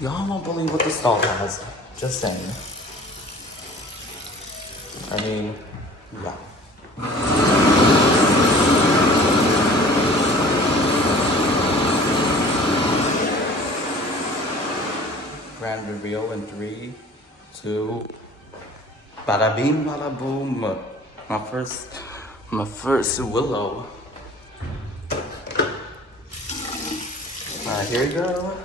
Y'all won't believe what this doll has. Just saying. I mean, yeah. Grand reveal in 3, 2, bada beam, bada boom. My first Willow. Alright, here we go.